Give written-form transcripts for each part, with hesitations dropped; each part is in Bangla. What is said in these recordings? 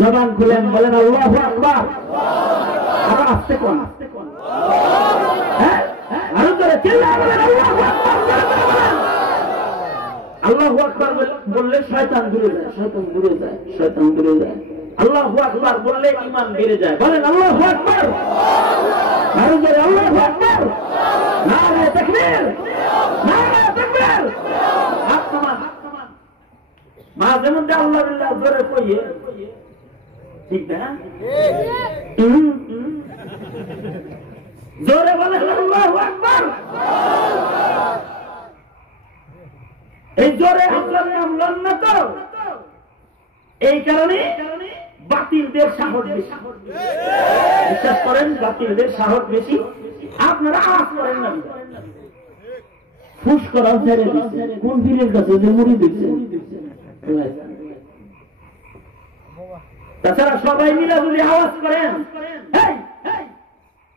জবান খুলেন বলেন আল্লাহু আকবার। আবার আসতে কোন হ্যাঁ আরো করে চিল্লায় বলেন আল্লাহু আকবার। আল্লাহু আকবার বললে শয়তান দূরে যায়, শয়তান দূরে যায়, শয়তান দূরে যায়। আল্লাহু আকবার বললে ঈমান বেড়ে যায়। বলেন আল্লাহু আকবার। আরো করে আল্লাহু আকবার। নারে তাকবীর, নারে তাকবীর। আত্মান মাঝে মধ্যে আল্লাহ বিল্লাহ জোরে কইয়ে ঠিক না? জোরে বলেন আল্লাহু আকবার। এই জোরে আল্লাহর নাম লন না তো, এই কারণে বাতিলদের সাহস বেশি। বিশ্বাস করেন বাতিলদের সাহস বেশি। আপনারা আওয়াজ করেন না, ফুস করা ছেড়ে দিচ্ছে। কোন বীরের কাছে যে মুড়ি দিচ্ছে। তাছাড়া সবাই মিলে যদি আওয়াজ করেন,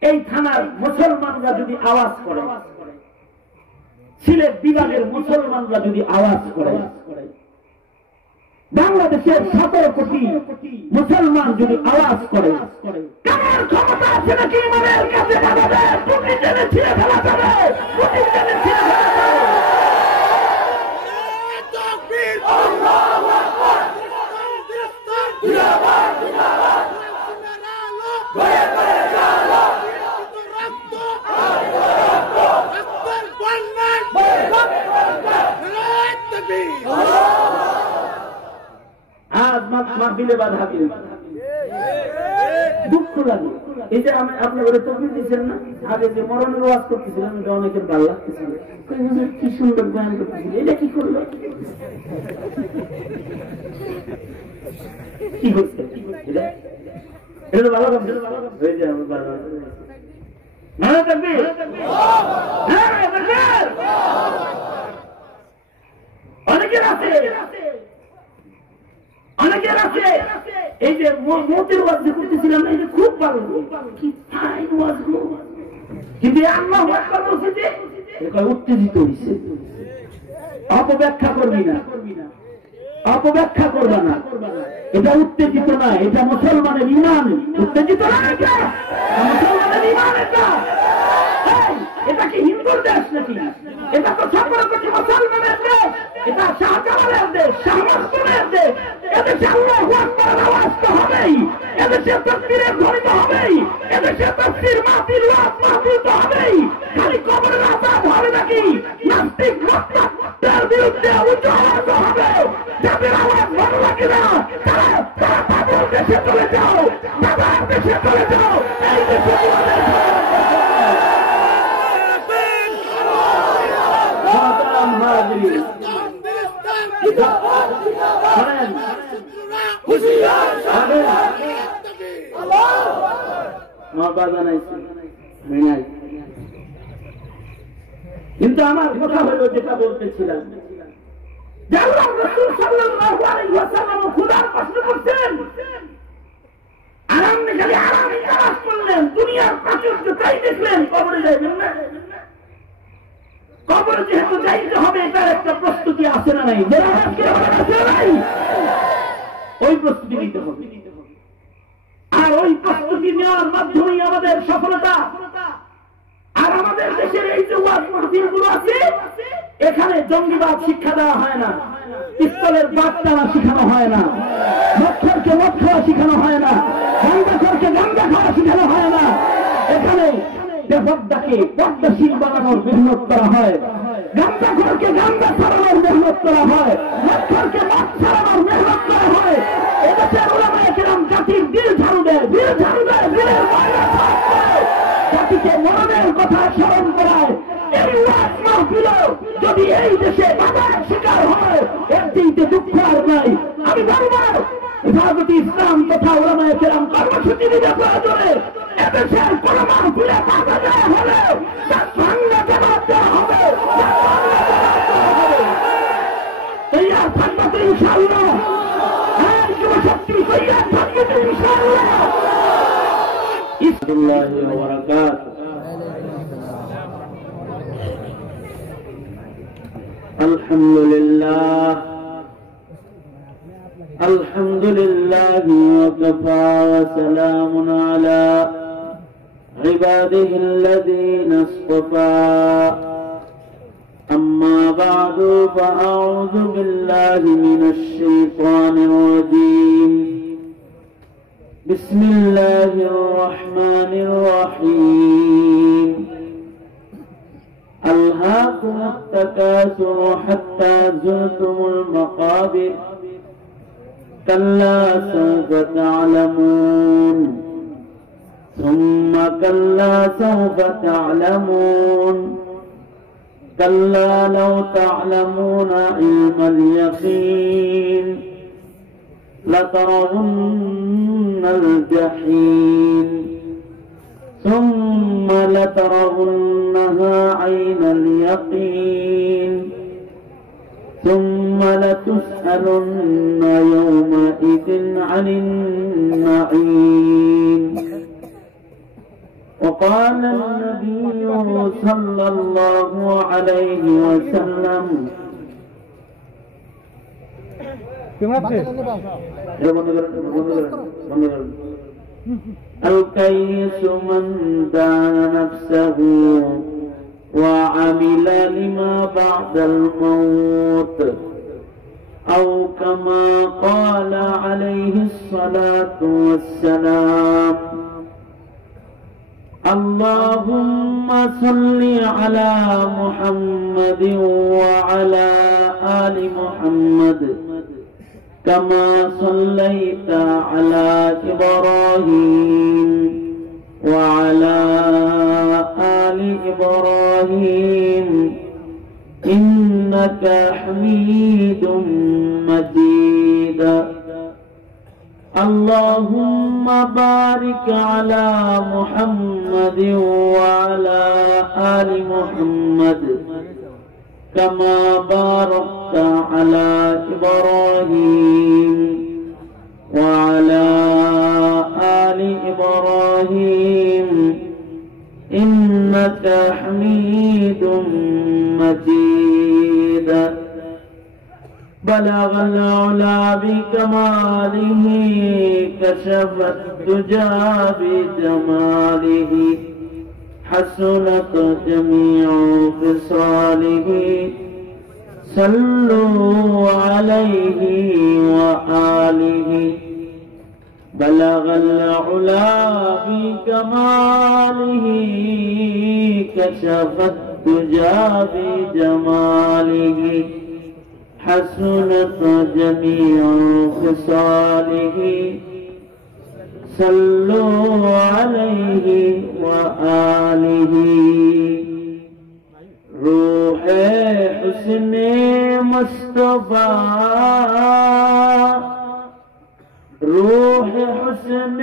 এই থানার মুসলমানরা যদি আওয়াজ করে, সিলেট বিভাগের মুসলমানরা যদি আওয়াজ করে, বাংলাদেশের 17 কোটি মুসলমান যদি আওয়াজ করে, কার ক্ষমতা আছে নাকি ইমামের কাছে বাজাবে? কোটি জেনে ছিঁড়ে ফেলা যাবে, কোটি জেনে ছিঁড়ে ফেলা যাবে। আজ মাহফিলে বাধা দিল, দুঃখ লাগে। এই যে আপনার ঘরে তকবীর দিচ্ছেন না, আগে যে মরণের ওয়াজ করতেছিলেন, এটা অনেকের ভালো লাগতেছিল। কি সুন্দর বয়ান করতেছিল, এটা কি করলো, কি করছে, এটা ভালো কাজ হয়ে যায়। আমার ভালো অনেকের আছে, অনেকের আছে। এই যে মতের ওয়াজ করতেছিলাম, এই যে খুব ভালো, কি ফাইন ওয়াজ, কিন্তু আল্লাহু আকবার বলছে যে উত্তেজিত হইছে। অপব্যাখ্যা করবি না, অপব্যাখ্যা করবা না, এটা উত্তেজিত না, এটা মুসলমানের ঈমান। উত্তেজিত না, এটা মুসলমানের ঈমান। এটা কি হিন্দুর দেশ নাকি? এটা তো 17 কোটি মুসলমানের দেশ, এটা শাহজালালের দেশ, শাহ মাসুদের দেশ। এদেশে আল্লাহু আকবারের আওয়াজ তো হবেই, এদেশে তাকবীরের ধ্বনি তো হবেই, এদেশে তাফসীর মাহফিল ওয়াজ মাহফিল তো হবেই। খালি কবরের আযাব হবে নাকি? নাস্তিক মুরতাদের বিরুদ্ধে উচ্চ আওয়াজ হবে। যাদের আওয়াজ ভালো লাগে না, তারা বাবুর দেশে চলে যাও, বাবার দেশে চলে যাও। এই দেশে কিন্তু আমার কথা হলো যেটা বলতেছিলাম, আরাম খালি আরাম কাজ করলেন, দুনিয়ার প্রাচুর্য তাই দেখলেন, কবরে যাইবেন না। কবরে যেহেতু যাইতে হবে, তার একটা প্রস্তুতি আছে না নাই? ওই প্রস্তুতি নিতে হবে, আর ওই প্রস্তুতি নেওয়ার মাধ্যমেই আমাদের সফলতা। আর আমাদের দেশের এই যে ওয়াজ মাহফিলগুলো আছে, এখানে জঙ্গিবাদ শিক্ষা দেওয়া হয় না, পিস্তলের বাদ টানা শিখানো হয় না, মৎখরকে মদ খাওয়া শিখানো হয় না, গাঁজাখোরকে গাঁজা খাওয়া শিখানো হয় না। এখানে বেপর্দাকে পর্দাশীল বানানোর মেহনত করা হয়, গাঁজাখোরকে গাঁজা ছাড়ানোর মেহনত করা হয়, মৎখরকে মদ ছাড়ানোর মেহনত করা হয়। এদেশের উলামায়ে কেরাম জাতির দিল ঝাড়ু দেয়, দিল ঝাড়ু দেয়, দিলের ময়লা সাফ করে জাতিকে মরণের কথা স্মরণ করায়। এই ওয়াজ মাহফিল যদি এই দেশে বাধার শিকার হয়, এর চেয়ে দুঃখ আর নাই। আমি বারবার হেফাজতে ইসলাম তথা উলামায়ে কেরাম কর্মসূচি দিতে প্রয়োজনে এদেশের কোন মাহফিলে বাধা দেওয়া হলে তার ভাঙা জবাব দেওয়া হবে, তৈয়ার থাকবে তো ইনশাআল্লাহ। হ্যাঁ, যুবশক্তি তৈয়ার থাকবে তো ইনশাআল্লাহ। আলহামদুলিল্লাহ الحمد لله وكفى وسلام على عباده الذين اصطفى أما بعد فأعوذ بالله من الشيطان الرجيم بسم الله الرحمن الرحيم ألهاكم التكاثر حتى زرتم المقابر كلا سوف تعلمون ثم كلا سوف تعلمون كلا لو تعلمون علم اليقين لترون الجحيم ثم لترونها عين اليقين ثم لتسألن يومئذ عن النعيم وقال النبي صلى الله عليه وسلم الكيس من دان نفسه وعمل لما بعد الموت أو كما قال عليه الصلاة والسلام اللهم صل على محمد وعلى آل محمد كما صليت على إبراهيم وعلى آل إبراهيم إنك حميد مجيد اللهم بارك على محمد وعلى آل محمد كما باركت على إبراهيم وعلى آل إبراهيم إنك حميد مجيد بلغ العلا بكماله كشف الدجى بجماله حسنت جميع خصاله صلوا عليه وآله بلغ العلا بكماله كشف الدجى بجماله حسنت جميع خصاله صلوا عليه وآله روح حسن مصطفى روح حسن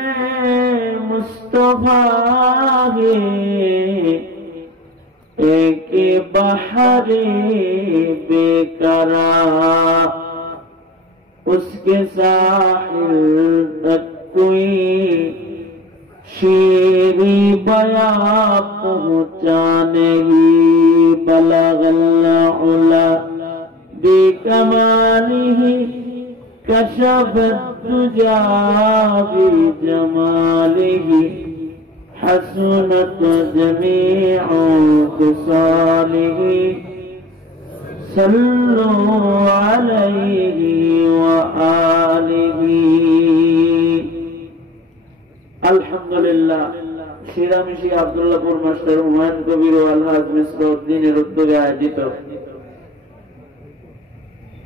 مصطفى ایک بحر بیقرار اس کے ساحل تک کوئی شیری بیاں پہنچا نہیں بلغ العلا بکمالہ کشف الدجى بجمالہ حسنت جميع خصاله صلوا عليه وآله الحمد لله শিরামিশি আব্দুল্লাহপুর মাস্টার হুমায়ুন কবির ও আলহাজ মিসবাউদ্দিনের উদ্যোগে আয়োজিত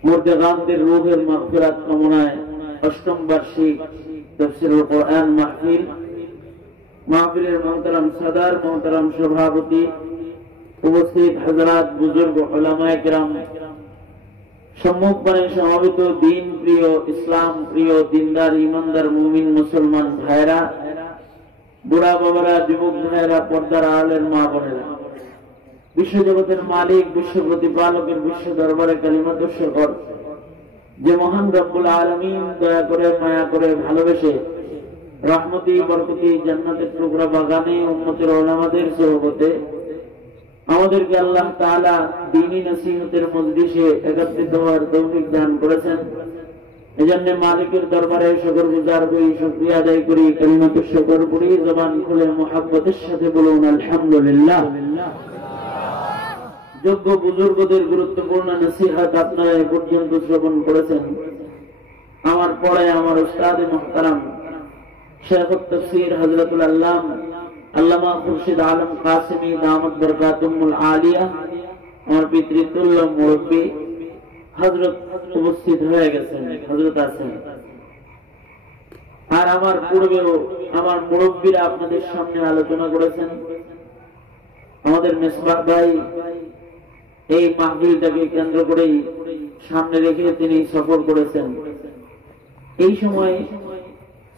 মুর্দেগামদের রূহের মাগফিরাত কামনায় অষ্টম বার্ষিক তাফসীরুল কোরআন মাহফিল মাহফিলের মোহতারাম সাদার মোহতারাম সভাপতি উপস্থিত হযরত বুজুর্গ উলামায়ে কেরাম সম্মুখপানে সমাবেত দ্বীন প্রিয় ইসলাম প্রিয় দিনদার ইমানদার মুমিন মুসলমান ভাইরা বুড়া বাবারা যুবক ভাইরা পর্দার আড়ালের মা বোনেরা বিশ্বজগতের মালিক বিশ্ব প্রতিপালকের বিশ্ব দরবারে কালিমাত শুকর যে মহান রব্বুল আলামিন দয়া করে মায়া করে ভালোবেসে রহমতি বরকতি জান্নাতের টুকরা বাগানে উম্মতের উলামাদের সোহবতে আমাদেরকে আল্লাহ তাআলা দ্বীনি নসিহতের মজলিসে একত্রিত হওয়ার তৌফিক দান করেছেন এজন্য মালিকের দরবারে শুকর গুজার হই, শুকরিয়া আদায় করি, কালিমাতু শুকর পড়ি, জবান খুলে মুহাব্বতের সাথে বলুন আলহামদুলিল্লাহ। যোগ্য বুজুর্গদের গুরুত্বপূর্ণ নসিহত আপনারা এ পর্যন্ত শ্রবণ করেছেন। আমার পরে আমার উস্তাদ মুহতারাম শাইখুত তাফসীর হযরতুল আল্লাম আল্লামা খুরশিদ আলম কাসেমী দামাত বরকাতুহুল আলিয়া, আমার পিতৃতুল্য মুরব্বী হযরত উপস্থিত হয়ে গেছেন, হযরত আছেন। আর আমার পূর্বেও আমার মুরব্বীরা আপনাদের সামনে আলোচনা করেছেন। আমাদের মেসবাহ ভাই এই মাহফিলটাকে কেন্দ্র করেই সামনে রেখে তিনি সফর করেছেন। এই সময়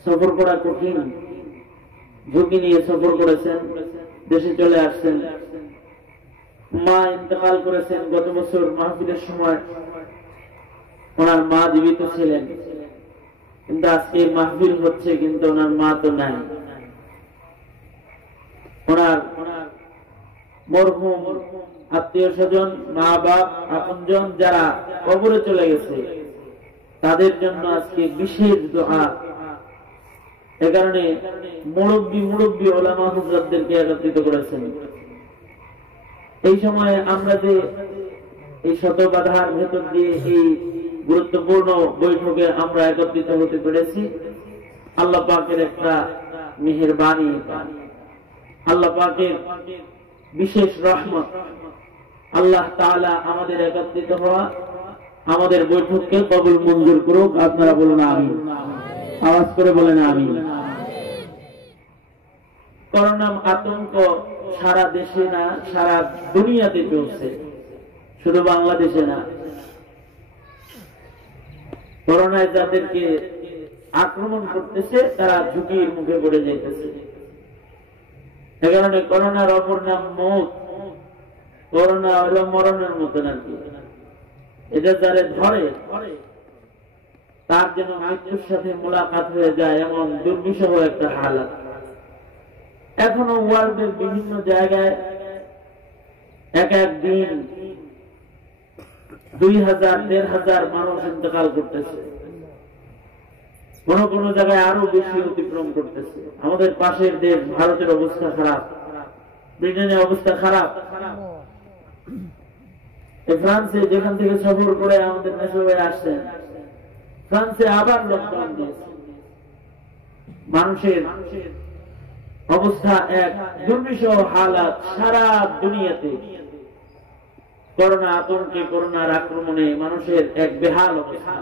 সফর করা কঠিন, ঝুঁকি নিয়ে সফর করেছেন, দেশে চলে আসছেন। মা ইন্তেকাল করেছেন গত বছর মাহফিলের সময়, ওনার মা জীবিত ছিলেন, কিন্তু আজকে মাহফিল হচ্ছে কিন্তু ওনার মা তো নাই। ওনার মরহুম আত্মীয় স্বজন, মা বাপ, আপনজন যারা কবরে চলে গেছে তাদের জন্য আজকে বিশেষ দোয়া। এ কারণে মুরব্বী ওলামা হুজরাতদেরকে একত্রিত করেছেন। এই সময়ে আমরা যে এই শত বাধার ভেতর দিয়ে এই গুরুত্বপূর্ণ বৈঠকে আমরা একত্রিত হতে পেরেছি, আল্লাহ পাকের একটা মেহেরবানি, আল্লাহ পাকের বিশেষ রহমত। আল্লাহ তাআলা আমাদের একত্রিত হওয়া, আমাদের বৈঠককে কবুল মঞ্জুর করুক। আপনারা বলুন আমিন, আওয়াজ করে বলেন আমিন। করোনা আতঙ্ক সারা দেশে না, সারা দুনিয়াতে চলছে, শুধু বাংলাদেশে না। করোনায় যাদেরকে আক্রমণ করতেছে তারা ঝুঁকির মুখে পড়ে যাইতেছে। সে কারণে করোনার অপর নাম মৌত। করোনা হলো মরণের মতো নাকি, এটা যারে ধরে তার যেন মৃত্যুর সাথে মোলাকাত হয়ে যায়, এমন দুর্বিষহ একটা হালাত। এখনো ওয়ার্ল্ডের বিভিন্ন জায়গায় এক এক দিন 2000-1500 মানুষ ইন্তেকাল করতেছে, কোন কোন জায়গায় আরো বেশি অতিক্রম করতেছে। আমাদের পাশের দেশ ভারতের অবস্থা খারাপ, ব্রিটেনের অবস্থা খারাপ। ফ্রান্সে যেখান থেকে সফর করে আমাদের দেশে আসছেন, ফ্রান্সে আবার লকডাউন দিয়েছে। মানুষের অবস্থা এক দুর্বিষহ হালাত সারা দুনিয়াতে। করোনা আতঙ্কে, করোনার আক্রমণে মানুষের এক বেহাল অবস্থা।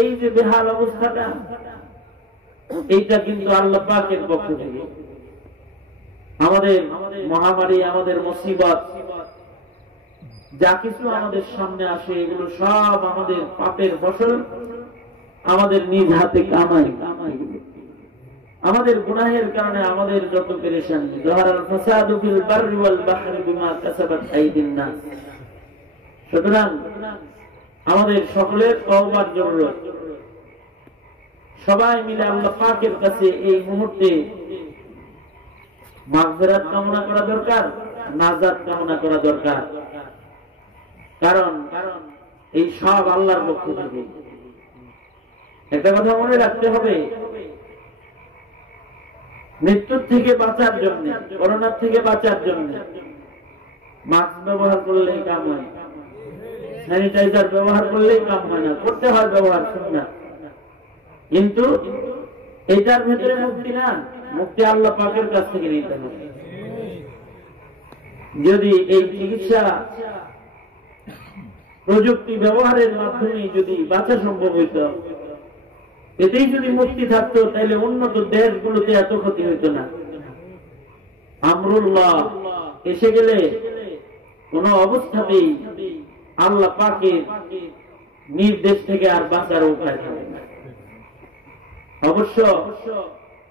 এই যে বেহাল অবস্থাটা, এইটা কিন্তু আল্লাহ পাকের পক্ষ থেকে। আমাদের মহামারী, আমাদের মুসিবত, যা কিছু আমাদের সামনে আসে এগুলো সব আমাদের পাপের ফসল, আমাদের নিজ হাতে কামাই। আমাদের গুনাহের কারণে আমাদের যত পেরেশানি। যাহারাল ফাসাদু ফিল বাররি ওয়াল বাহরি বিমা কাসাবাত আইদিন নাস। সুতরাং আমাদের সকলের তওবার জরুরত। সবাই মিলে আল্লাহ পাকের কাছে এই মুহূর্তে মাগফিরাত কামনা করা দরকার, নাজাত কামনা করা দরকার। কারণ এই সব আল্লাহর পক্ষ থেকে। একটা কথা মনে রাখতে হবে, মৃত্যুর থেকে বাঁচার জন্য, করোনার থেকে বাঁচার জন্য মাস্ক ব্যবহার করলেই কাম হয়, স্যানিটাইজার ব্যবহার করলেই কাম হয় না, করতে হয় ব্যবহার সুন্নাহ। কিন্তু এটার ভেতরে মুক্তি না, মুক্তি আল্লাহ পাকের কাছ থেকে নিতে হবে। যদি এই চিকিৎসা প্রযুক্তি ব্যবহারের মাধ্যমে যদি বাঁচা সম্ভব হইত, এতেই যদি মুক্তি থাকতো, তাহলে উন্নত দেশগুলোতে এত ক্ষতি হইত না। আমরুল্লাহ এসে গেলে কোন অবস্থাতেই আল্লাহ পাকের নির্দেশ থেকে আর বাঁচার উপায় থাকে না। অবশ্য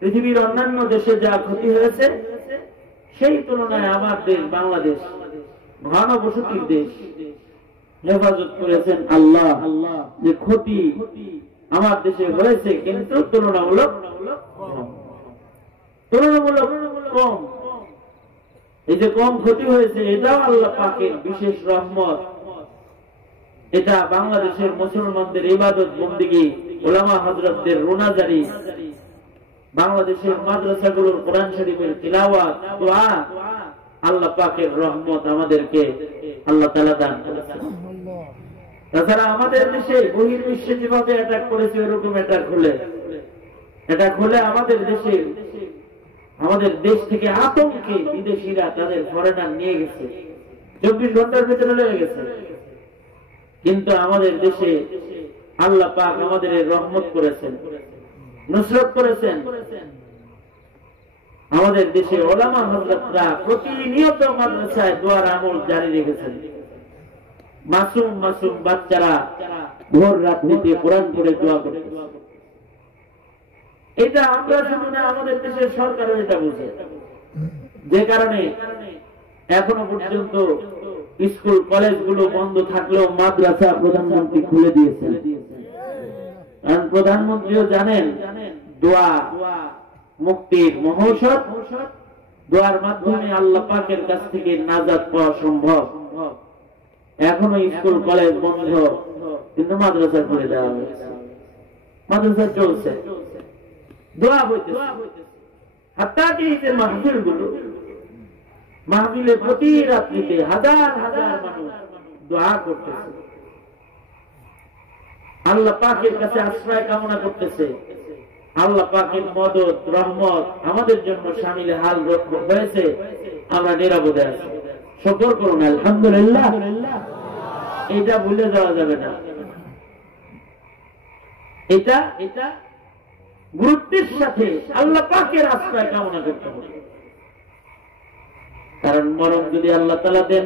পৃথিবীর অন্যান্য দেশে যা ক্ষতি হয়েছে সেই তুলনায় আমার দেশ বাংলাদেশ ঘনবসতির দেশ, হেফাজত করেছেন আল্লাহ। যে ক্ষতি আমার দেশে হয়েছে কিন্তু তুলনামূলক কম। এই যে কম ক্ষতি হয়েছে, এটাও আল্লাহ পাকের বিশেষ রহমত। এটা বাংলাদেশের মুসলমানদের ইবাদত বন্দেগী, উলামা হযরতদের রোনাজারি, বাংলাদেশের মাদ্রাসাগুলোর কোরআন শরীফের তিলাওয়াত, দোয়া, আল্লাহ পাকের রহমত আমাদেরকে আল্লাহ তাআলা দান করেছেন। তাছাড়া আমাদের দেশে বহির্বিশ্বে যেভাবে অ্যাটাক করেছে ওরকম অ্যাটাক হলে আমাদের দেশ থেকে আতঙ্কে বিদেশিরা তাদের ফরেনার নিয়ে গেছে, 24 ঘন্টার ভিতরে লেগে গেছে। কিন্তু আমাদের দেশে আল্লাহ পাক আমাদের রহমত করেছেন, নুসরত করেছেন। আমাদের দেশে উলামা হযরতরা প্রতিনিয়ত মাদ্রাসায় দোয়ার আমল জারি রেখেছেন। মাসুম বাচ্চারা ভোর রাত্রিতে কোরআন পড়ে দোয়া করে। এটা আমরা শুধু না, আমাদের দেশের সরকারও এটা বুঝে, যে কারণে এখনো পর্যন্ত স্কুল কলেজগুলো বন্ধ থাকলেও মাদ্রাসা প্রধানমন্ত্রী খুলে দিয়েছেন। কারণ প্রধানমন্ত্রীও জানেন দোয়া মুক্তির মহৌষধ, দোয়ার মাধ্যমে আল্লাহ পাকের কাছ থেকে নাজাত পাওয়া সম্ভব। এখনো স্কুল কলেজ বন্ধ, কিন্তু মাদ্রাসা খুলে দেওয়া হয়েছে, মাদ্রাসা চলছে, দোয়া হইতেছে। হাত্তা কি এই যে মাহফিলে প্রতি রাত্রিতে হাজার হাজার মানুষ দোয়া করতেছে, আল্লাহ পাকের কাছে আশ্রয় কামনা করতেছে। আল্লাহ পাকের মদদ রহমত আমাদের জন্য শামিল হাল হয়েছে, আমরা নিরাপদে আছি। শুকর করুন আলহামদুলিল্লাহ। এটা ভুলে যাওয়া যাবে না, এটা গুরুত্বের সাথে আল্লাহ পাকের আশ্রয় কামনা করতে হবে। কারণ মরণ যদি আল্লাহ তাআলা দেন,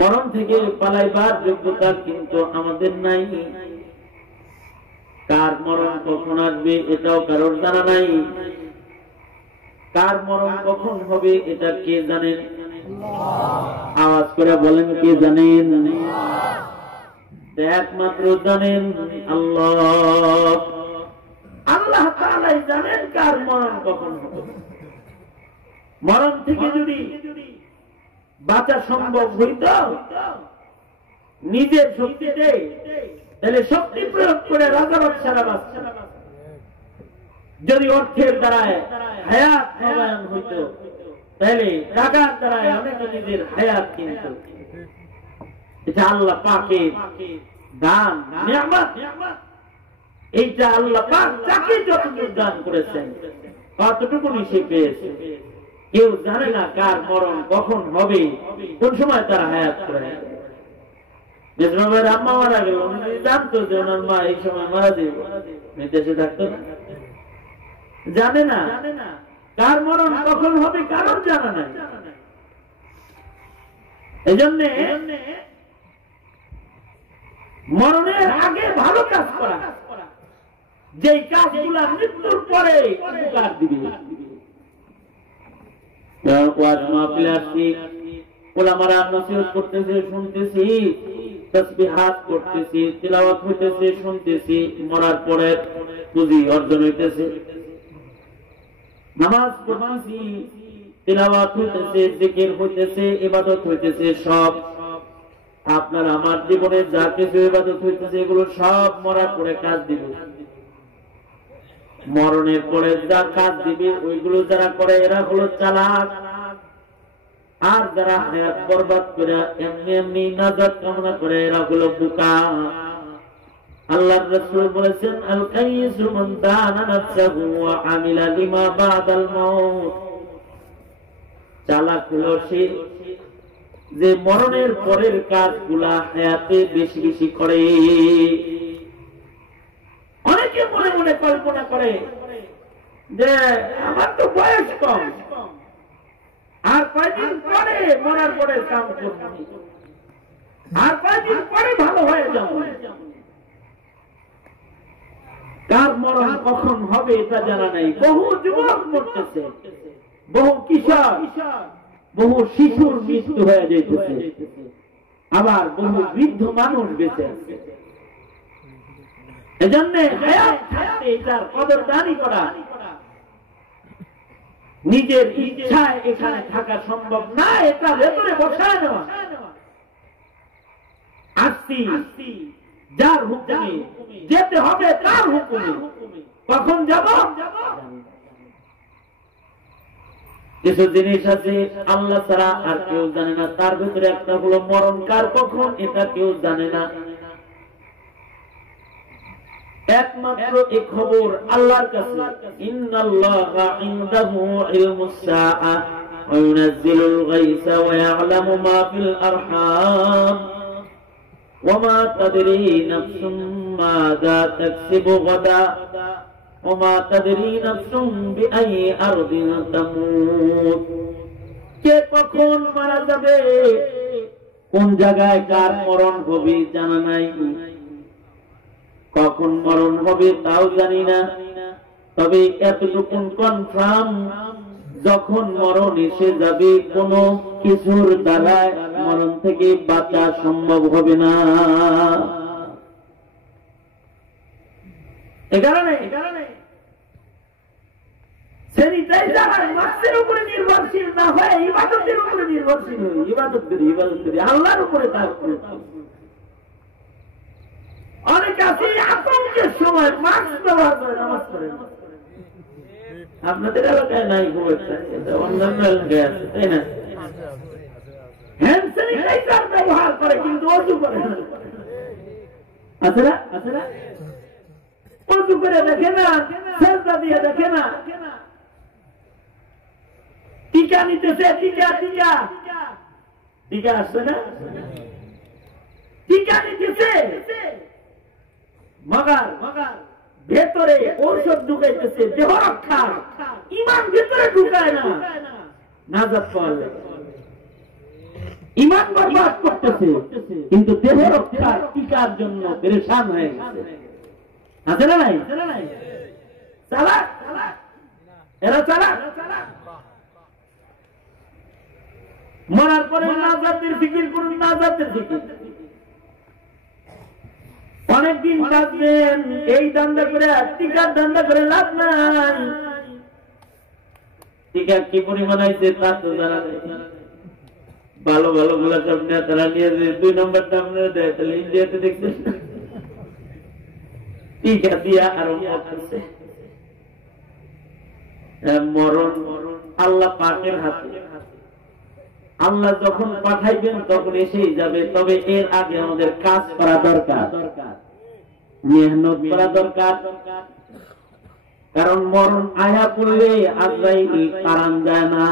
মরণ থেকে পালাইবার যোগ্যতা কিন্তু আমাদের নাই। কার মরণ কখন আসবে এটাও কারোর জানা নাই। কার মরণ কখন হবে এটা কে জানেন? আওয়াজ করে বলেন, কে জানেন? একমাত্র জানেন আল্লাহ। আল্লাহ তাআলাই জানেন কার মরণ কখন হবে। মরণ থেকে যদি বাঁচা সম্ভব হইত নিজের শক্তিতে, তাহলে শক্তি প্রয়োগ করে রাজা বাদশারা বাঁচত। যদি অর্থের দ্বারায় হায়াত নবায়ন হইত, তাহলে টাকার দ্বারায় অনেকে নিজের হায়াত কিনত। এটা আল্লাহ পাকের দান, নিয়ামত। এইটা আল্লাহ পাক যাকে যতটুকু দান করেছেন ততটুকুনি সে পেয়েছে। কেউ জানে না কার মরণ কখন হবে, কোন সময় তারা হায়াত করে। মেজবাবের আম্মা মারা গেল, উনি জানতো যে ওনার মা এই সময় মারা যাবে, দেশে থাকতো না, জানে না কার মরণ কখন হবে, কারণ জানা নাই। এই জন্য মরণের আগে ভালো কাজ করা, যেই কাজগুলা মৃত্যুর পরে উপকার দিবে। ওলামারা নসিহত করতেছে, শুনতেছি, তাসবিহাত করতেছি, তিলাওয়াত হইতেছে, শুনতেছি, মরার পরে পুঁজি অর্জন হইতেছে। নামাজ পড়তেছি, তিলাওয়াত হইতেছে, জিকির হইতেছে, ইবাদত হইতেছে, সব আপনার আমার জীবনে যা কিছু ইবাদত হইতেছে এগুলো সব মরার পরে কাজ দিবে। মরণের পরে যা কাজ দিবে ওইগুলো যারা করে এরা হলো চালাক। আর যারা হায়াত বরবাদ করে এমনি এমনি নাজাত কামনা করে এরা হলো বোকা। আল্লাহর রাসূল বলেছেন, আল কাইয়িসু মান দানা নাফসাহু ওয়া আমিলা লিমা বাদাল মাউত। চালাক হলো সে যে মরণের পরের কাজগুলা হায়াতে বেশি বেশি করে। অনেকে মনে মনে কল্পনা করে যে আমার তো বয়স কম, আর কয়েকদিন পরে মরার পরে কাম করব, আর কয়েকদিন পরে ভালো হয়ে যাব। কার মরণ কখন হবে এটা জানা নাই। বহু যুবক মরতেছে, বহু কিশোর, বহু শিশুর মৃত্যু হয়ে যাইতেছে, আবার বহু বৃদ্ধ মানুষ বেঁচে আছে। এজন্য হায়াত থাকতে এটার কদরদানি করা। নিজের ইচ্ছায় এখানে থাকা সম্ভব না, এটা ভেতরে বসায় নেওয়া। আসছি যার হুকুমে, যেতে হবে তার হুকুমে। কখন যাব? কিছু জিনিস আছে আল্লাহ ছাড়া আর কেউ জানে না, তার ভিতরে একটা হলো মরণ কার কখন, এটা কেউ জানে না। একমাত্র এই খবর আল্লাহর কাছে। ইন্নাল্লাহা ইনদাহু ইলমুস সাআ ওয়া ইউনাজ্জিলুল গায়সা ওয়া ইয়ালামু মা ফিল আরহাম ওয়া মা তাদরি নাফসুম মাযা তাকসিবু গাদা ওয়া মা তাদরি নাফসুম বিআইয়ি আরদিন তামুত। কে কখন মারা যাবে, কোন জায়গায় কার মরণ হবে জানা নাই, কখন মরণ হবে তাও জানি না। তবে এতটুকু কনফার্ম, যখন মরণ এসে যাবে কোন কিছুর দ্বারা মরণ থেকে বাঁচা সম্ভব হবে না। এ কারণে স্যানিটাইজার আর মাস্কের উপরে নির্ভরশীল না হয়ে ইবাদতের উপরে নির্ভরশীল হই। ইবাদত করি আল্লাহর উপরে, তার উপরে। অনেক আছে আতঙ্কের সময় মাস্ক ব্যবহার করে নামাজ পড়ে। আপনাদের এলাকায় নাই, অন্যান্য এলাকায় আছে, তাই না? হ্যান্ড স্যানিটাইজার ব্যবহার করে কিন্তু অজু করে না। আছে না? অজু করে দেখে না, সেজদা দিয়ে দেখে না। টিকা নিতেছে, টিকা আসছে না, টিকা নিতেছে, মগার ভেতরে ঔষধ ঢুকাইতেছে দেহ রক্ষা, ইমান ভেতরে ঢুকায় না, নাজাত পাওয়া যায়। ইমান বরবাদ করতেছে কিন্তু দেহ রক্ষার টিকার জন্য পেরেশান হয়ে গেছে। আছে না নাই? চালাক এরা, চালাক। মরার পরে নাজাতের ফিকির করুন, নাজাতের ফিকির। অনেকদিন বাঁচবেন এই দান্দা করে, টিকার দান্দা করে লাভ নাই। টিকা কি পরিমাণ আছে তা তো জানা নেই। ভালো ভালো গুলা সব নেতারা নিয়ে 2 নম্বর দাম দেয়, তাহলে ইন্ডিয়াতে দেখছেন টিকা দিয়া আরো করছে। মরণ আল্লাহ পাকের হাতে। আল্লাহ যখন পাঠাইবেন তখন এসেই যাবে। তবে এর আগে আমাদের কাজ করা দরকার, মেহনত করা দরকার। কারণ মরণ আয়া পড়লে আজরাইল কারণ যায় না।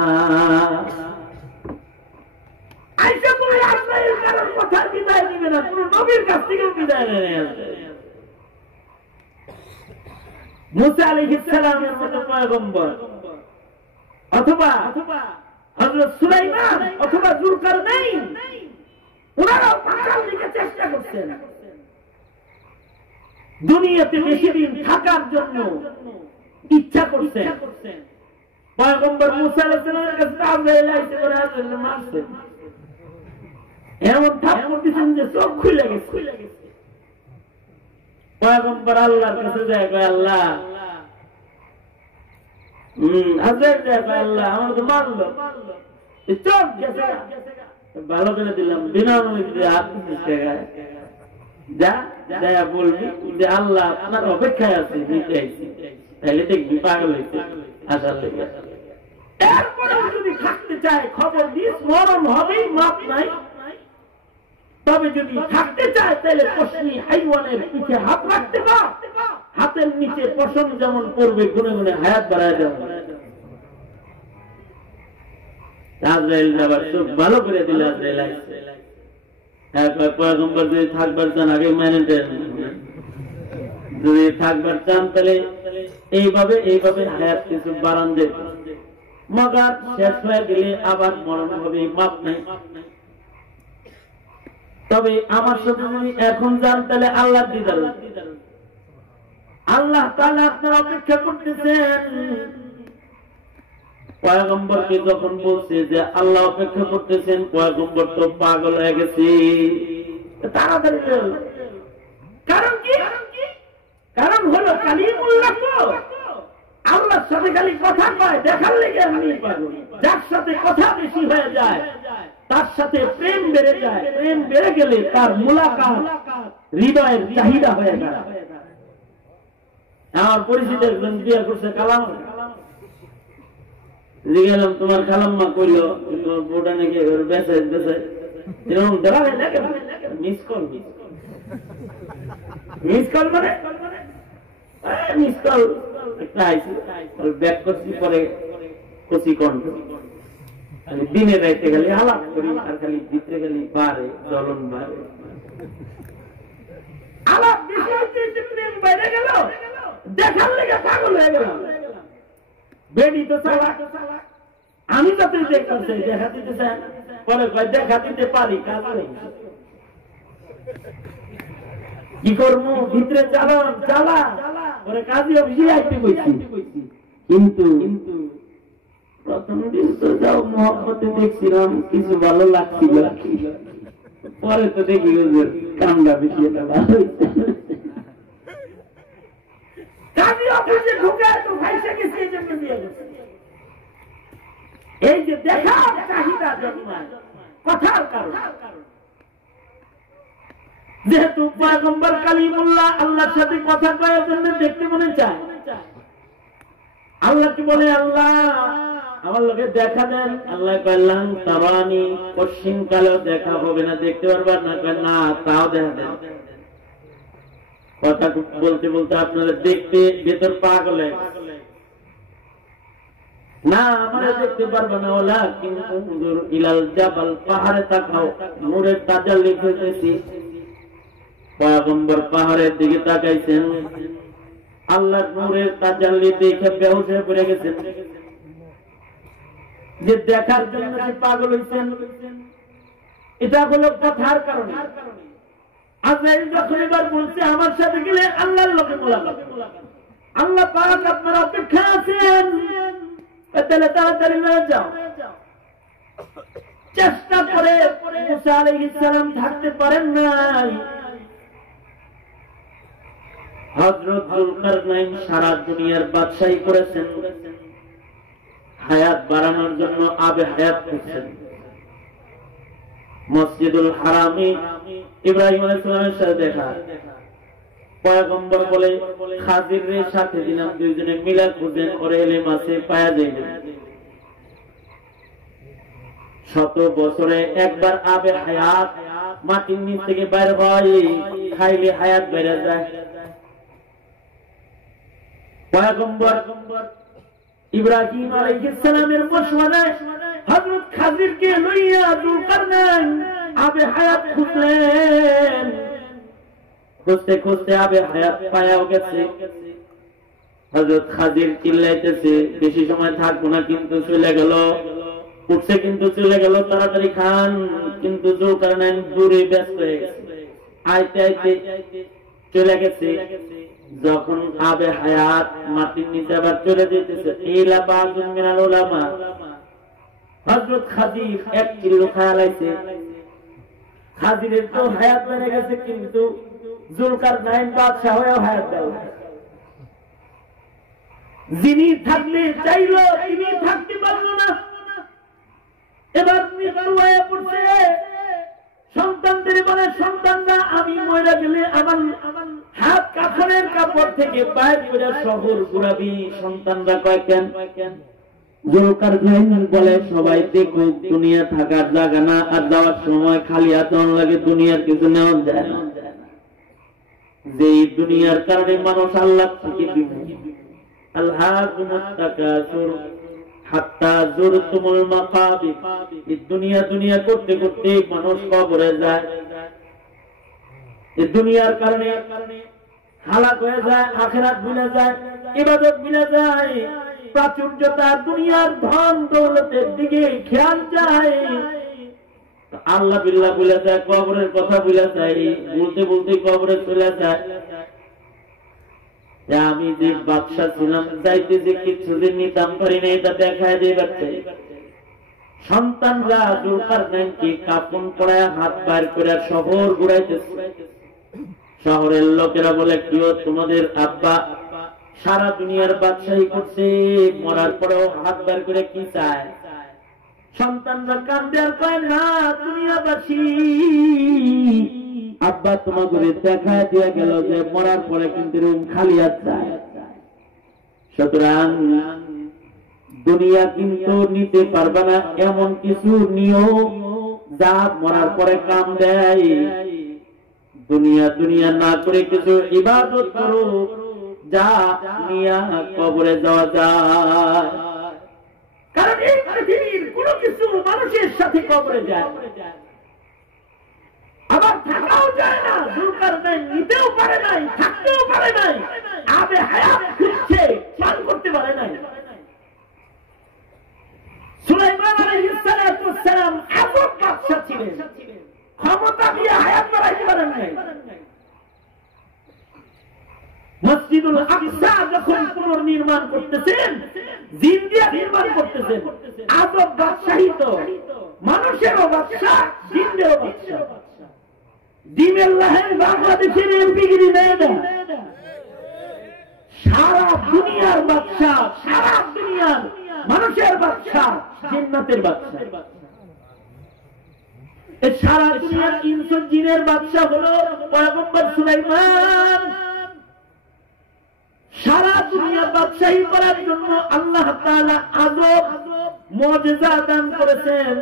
আইসা পড়লে আজরাইল কারণ কথা বিদায় দিবে না, কোন নবীর কাছ থেকে বিদায় নেয়। মুসা আলাইহিস সালামের মতো পয়গম্বর, অথবা হযরত সুলাইমান, অথবা যুলকারনাইন, ওনারাও পাতাল দিকে চেষ্টা করছেন দুনিয়াতে বেশি দিন থাকার জন্য, ইচ্ছা করছেন। পয়গম্বর মুসা আলাইহিস সালামের কাছে আজরাইল আইসা করে আজরাইল মারছে, এমন থাপ্পড় দিয়েছেন যে চোখ খুলে গেছে। পয়গম্বর আল্লাহর কাছে যায়, আল্লাহ আজরাইল যায়, আল্লাহ আমার তো মারলো, চোখ গেছে, ভালো করে দিলাম, বিনা অনুমতিতে হাত দিচ্ছে গায়ে। যা যা বলবি যে আল্লাহ আপনার অপেক্ষায় আছে, তাহলে দেখবি পাগল হয়েছে আসার লেগে। এরপরে যদি থাকতে চায় খবর দিস, মরণ হবেই, মাপ নাই। তবে যদি থাকতে চায় তাহলে পশমি হাইওয়ানের পিঠে হাত রাখতে পার, হাতের নিচে পশম যেমন পড়বে গুনে গুনে হায়াত বাড়ায় দেওয়া। আজরাইল আবার চোখ ভালো করে দিল। আজরাইল পয়গম্বর যদি থাকবার চান আগে মেনে দেন, যদি থাকবার চান তাহলে এইভাবে হায়াত কিছু বাড়ান দেন। মগার শেষ হয়ে গেলে আবার মরণ হবে, মাপ নাই। তবে আমার সাথে যদি এখন যান তাহলে আল্লাহ দিদার, আল্লাহ তাআলা আপনারা অপেক্ষা করতেছেন। পয়গম্বরকে যখন বলছে যে আল্লাহ অপেক্ষা করতেছেন, পয়গম্বর তো পাগল হয়ে গেছে, তাড়াতাড়ি। কারণ কি? কারণ হলো কালিমুল্লাহ তো আল্লাহর সাথে খালি কথা কয়, দেখার লেগে এমনি পাগল। যার সাথে কথা বেশি হয়ে যায় তার সাথে প্রেম বেড়ে যায়, প্রেম বেড়ে গেলে তার মুলাকাত হৃদয়ের চাহিদা হয়ে যায়। আমার পরিচিত একজন বিয়ে করছে কালাম, গেলাম তোমার খালাম্মা কইল বোটা নাকি বেঁচে বেঁচে এরকম মিস কল মানে মিস কল একটা আইসি ব্যাক করছি, পরে কচি কণ্ঠ দিনে রাইতে খালি আলাপ করি আর খালি ভিতরে খালি বাড়ে জ্বলন বাড়ে আলাপ প্রেম বেড়ে গেল, দেখার লেগে পাগল হয়ে গেল। বেডি তো চালাক, আমি তাতে দেখতে চাই, দেখা দিতে চাই, পরে দেখা দিতে পারি, কাজ নেই কি করবো, ভিতরে চালান চালা পরে কাজে অফিসে আইতে বলছি। কিন্তু প্রথম দিন তো যাও মহব্বতে দেখছিলাম কিছু ভালো লাগছিল, পরে তো দেখি কামড়া বেশি এটা ভালো হইছে। এই যে দেখার চাহিদা জন্মায় কথার কারণ, যেহেতু পয়গম্বর কালিমুল্লাহ আল্লাহর সাথে কথা কয়ার জন্য দেখতে মনে চায়, আল্লাহকে বলে আল্লাহ আমার লোকে দেখা দেন। আল্লাহ বললাম তারানি, পশ্চিম কালেও দেখা হবে না, দেখতে পারবার না, না তাও দেখা দেন। কথা বলতে বলতে আপনারা দেখতে ভেতর পাগল না, আমরা দেখতে পারবো না, ওলা কিন্তু ইলাল জাবাল পাহাড়ে তাকাও, নূরের তাজাল্লি হইতেছি। পয়গম্বর পাহাড়ের দিকে তাকাইছেন, আল্লাহর নূরের তাজাল্লি দেখে বেহুশ হয়ে পড়ে গেছেন। যে দেখার জন্য যে পাগল হইছেন, এটা হলো কথার কারণে। আজরাইল যখন এবার বলছে আমার সাথে গেলে আল্লাহর লোকে মোলাকাত, আল্লাহ পাক আপনার অপেক্ষা আছেন, তাহলে তাড়াতাড়ি হয়ে যাও। চেষ্টা করে মুসা আলাইহিস সালাম থাকতে পারেন নাই। হযরত যুলকারনাইন সারা দুনিয়ার বাদশাহী করেছেন, হায়াত বাড়ানোর জন্য আবে হায়াত করছেন। মসজিদুল হারামে ইব্রাহিম আলাইহিস সালামের সাথে দেখা, পয়গম্বর বলে খাজিরের সাথে দিলাম, দুইজনে মিলা খুঁজেন, ওরে এলে মাসে পায়া যাইবেন। 100 বছরে একবার আবে হায়াত মাটির নিচ থেকে বাইরে হয়, খাইলে হায়াত বেড়ে যায়। পয়গম্বর ইব্রাহিম আলাইহিস সালামের মশওয়ারায় হযরত খাজিরকে লইয়া যুলকারনাইন আবে হায়াত খুঁজলেন। খুঁজতে খুঁজতে আবে হায়াত পাওয়া গেছে। হযরত খাজির চিল্লাইতেছে বেশি সময় থাকবো না, কিন্তু চলে গেল। উঠছে কিন্তু চলে গেল, তাড়াতাড়ি খান। কিন্তু যুলকারনাইন দূরে ব্যস্ত হয়ে গেছে, আইতে আইতে চলে গেছে। যখন আবে হায়াত মাটির নিচে আবার চলে যেতেছে, ইলা বাযুন মিনাল উলামা, হযরত খাজির এক কিলো খায়ালাইছে। খাজিরের তো হায়াত বেড়ে গেছে, কিন্তু যুলকারনাইন বাদশা হয়েও হায়াত দেয়। যিনি থাকলে চাইল তিনি থাকতে পারল না। এবার মৃত্যু হয়ে পড়ছে। সন্তানদের বলে, সন্তানরা আমি মরে গেলে আমার হাত কাফনের কাপড় থেকে বাইর করে শহর ঘুরাবি। সন্তানরা কয় কেন? যুলকারনাইন বলে সবাই দেখুক, দুনিয়া থাকার জায়গা না, আর যাওয়ার সময় খালি হাতে লাগে, দুনিয়ার কিছু নেওয়া যায় না। যে দুনিয়ার কারণে মানুষ আল্লাহ থেকে বিমুখ। আল্লাহুমুত তাকাসুর হাত্তা যুরতুমুল মাকাবির। এই দুনিয়া দুনিয়া করতে করতে মানুষ কবরে যায়। এই দুনিয়ার কারণে হালাক হয়ে যায়, আখিরাত ভুলে যায়, ইবাদত ভুলে যায়, প্রাচুর্যতা দুনিয়ার ধন দৌলতের দিকে খেয়াল যায়, আল্লাহ বিল্লাহ ভুলে যায়, কবরের কথা ভুলে যায়। বলতে বলতে কবরে চলে যায়। আমি যে বাদশা ছিলাম, চাইতে যে কিছু যে নিতাম পারি না, এটা দেখায় দিয়ে বাচ্চা। সন্তানরা যুলকারনাইনকে কাফন পরায় হাত বাইর করে শহর ঘুরাইতেছে। শহরের লোকেরা বলে, কিও তোমাদের আব্বা সারা দুনিয়ার বাদশাহী করছে, মরার পরেও হাত বাইর করে কি চায়? সন্তানরা কান্দে আর কয় না দুনিয়াবাসী আব্বা তোমাকে দেখা দিয়ে গেল যে মরার পরে কিন্তু রুম খালি আছে। সুতরাং দুনিয়া কিন্তু নিতে পারবে না এমন কিছু নিয়ম যা মরার পরে কাম দেয়। দুনিয়া দুনিয়া না করে কিছু ইবাদত করো যা নিয়া কবরে যাওয়া যায়। কারণ এই পৃথিবীর কোনো কিছু মানুষের সাথে কবরে যায়, আবার থাকাও যায় না। দরকার নাই, নিতেও পারে নাই, থাকতেও পারে নাই, আবে হায়াত খুঁজছে, পান করতে পারে নাই। সুলাইমান আলাইহিস সালাম আজব বাদশা ছিলেন, ক্ষমতা দিয়ে হায়াত বাড়াইতে পারেন নাই। মসজিদুল আকসা যখন পুনর্নির্মাণ করতেছেন, জিন দিয়ে নির্মাণ করতেছেন, আজব বাদশাহী তো মানুষেরও বাদশা, জিনেরও বাদশা। জিনের লাহেন বাংলাদেশের এমপিগিরি নেয় না, সারা দুনিয়ার বাদশা, সারা দুনিয়ার মানুষের বাদশা, জিন্নাতের বাদশা। সারা দুনিয়ার ইনসান জিনের বাদশা হলো পয়গম্বর সুলাইমান। সারা দুনিয়া বাদশাহী করার জন্য আল্লাহ তাআলা আজব মুজিজা দান করেছেন,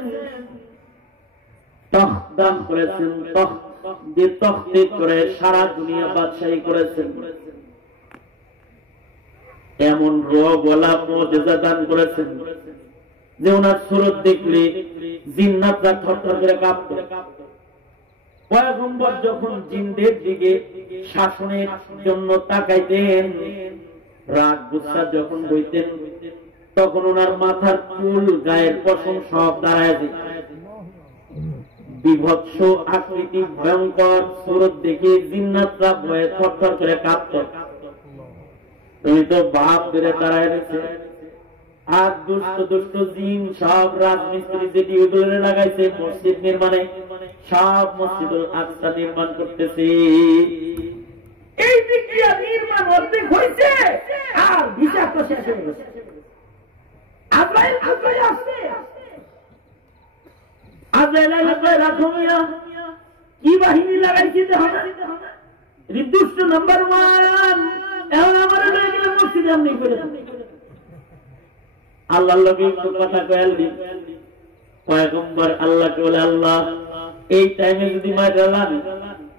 তখত দান করেছেন, তখত দিয়ে তখতে করে সারা দুনিয়া বাদশাহী করেছেন। এমন রোগওয়ালা মুজিজা দান করেছেন যে ওনার সুরত দেখলে জিন্নাতরা থরথর করে কাঁপত। পয়গম্বর যখন জিনদের দিকে শাসনের জন্য তাকাইতেন, রাগ গুসা যখন হইতেন, তখন ওনার মাথার চুল, গায়ের পশম সব দাঁড়ায় যেত। বিভৎস আকৃতি, ভয়ঙ্কর সুরত দেখে জিন্নাতরা ভয়ে থরথর করে কাঁপত। তুমি তো বাপ ধরে দাঁড়ায় রয়েছে, আর দুষ্ট দুষ্ট জিন সব রাজমিস্ত্রি যেটি ওগুলো লাগাইছে মসজিদ নির্মাণে, সব মসজিদুল আকসা নির্মাণ করতেছে। এই দিক দিয়ে নির্মাণ অর্ধেক হয়েছে আর ভিসা তো শেষ হয়ে গেছে। আজরাইল আসছে, আজরাইল রাখো মিয়া, কি বাহিনী লাগাইছে দেখো না, দুষ্ট নাম্বার 1। এখন আমার মসজিদে আমি করে আল্লাহর লগে একটু কথা কয়াল দি। পয়গম্বর আল্লাহকে বলে, আল্লাহ এই টাইমে যদি মাইরালাম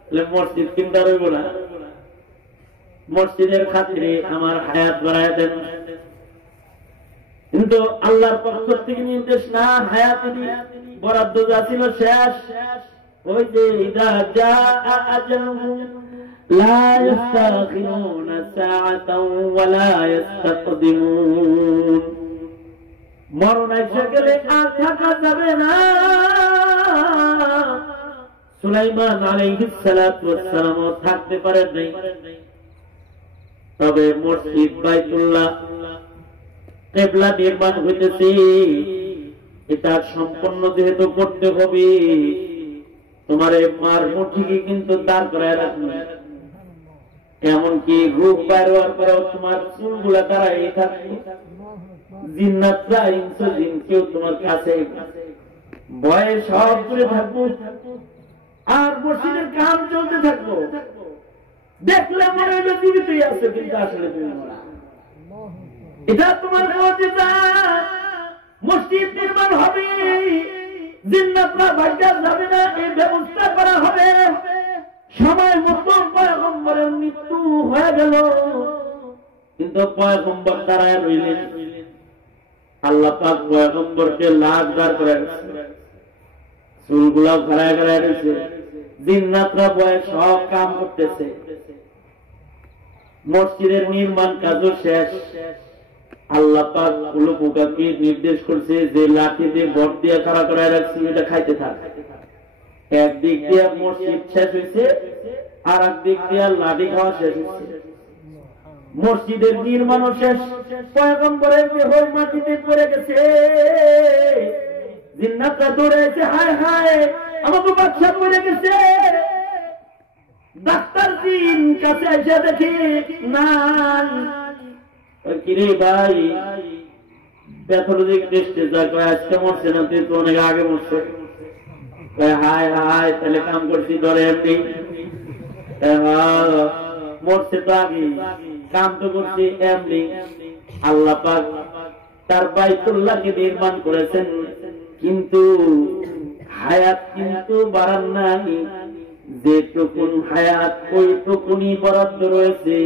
তাহলে মসজিদ কিনতে রইব না, মসজিদের খাতিরে আমার হায়াত বাড়ায় দেন। কিন্তু আল্লাহর পক্ষ থেকে নির্দেশ না, হায়াত বরাদ্দ যা ছিল শেষ। ওই যে ইদা জাআ আজালুহুম লা ইস্তাখিরুনা সাআতাও ওয়া লা ইস্তাকদিমুন। মরণ এসে গেলে আর থাকা যাবে না। সুলাইমান আলাইহিস সালাতু ওয়াস সালাম থাকতে পারেন নাই, তবে মসজিদ বাইতুল্লাহ কিবলা নির্মাণ হইতেছে, এটা সম্পূর্ণ যেহেতু করতে হবে, তোমার মার মুঠিকে কিন্তু দাঁড় করায় রাখবে। এমনকি রূপ বাইর হওয়ার পরেও তোমার চুলগুলা দাঁড়ায় থাকবে। জিন্নাতরা ইনসু জিন কেউ তোমার কাছে ভয়ে সব দূরে থাকবো, আর মসজিদের কাম চলতে থাকবো। দেখলে মনে হইল জীবিতই আছে, কিন্তু আসলে তুমি মরা। এটা তোমার মুজিজা। মসজিদ নির্মাণ হবে, জিন্নাতরা ভাগ্যা যাবে না, এই ব্যবস্থা করা হবে। সময় মতো পয়গম্বরের মৃত্যু হয়ে গেল, কিন্তু পয়গম্বর দাঁড়ায় রইলেন। আল্লাহ পাক পয়গম্বরকে লাশ বার করে চুলগুলা ঘরায় ঘরায় রয়েছে, জিন্নাতরা ভয়ে সব কাম করতেছে। মসজিদের নির্মাণ কাজও শেষ। আল্লাহ পাক উলুপুকাকে নির্দেশ করছে যে লাঠি দিয়ে বট দিয়ে খাড়া করায় রাখছি, এটা খাইতে থাক। একদিক দিয়ে মসজিদ শেষ হয়েছে, আর একদিক দিয়ে লাঠি খাওয়া শেষ হয়েছে। মসজিদের নির্মাণও শেষ, পয়গম্বরের দেহ মাটিতে পড়ে গেছে। জিন্নাতরা দৌড়েছে, হায় হায় আমাকে বাদশা পড়ে গেছে। ডাক্তার জিন কাছে এসে দেখে নাই। কিরে ভাই, প্যাথোলজিক টেস্টে যা কয় আজকে মরছে না, তুই তো অনেক আগে মরছে। হায় হায়, তাহলে কাম করছি ধরে এমনি মরছে তো আগে, কাম তো করছি এমনি। আল্লাহ পাক তার বাইতুল্লাহকে নির্মাণ করেছেন, কিন্তু হায়াত কিন্তু বাড়ান নাই। যেটুকুন হায়াত ওইটুকুনি বরাদ্দ রয়েছে,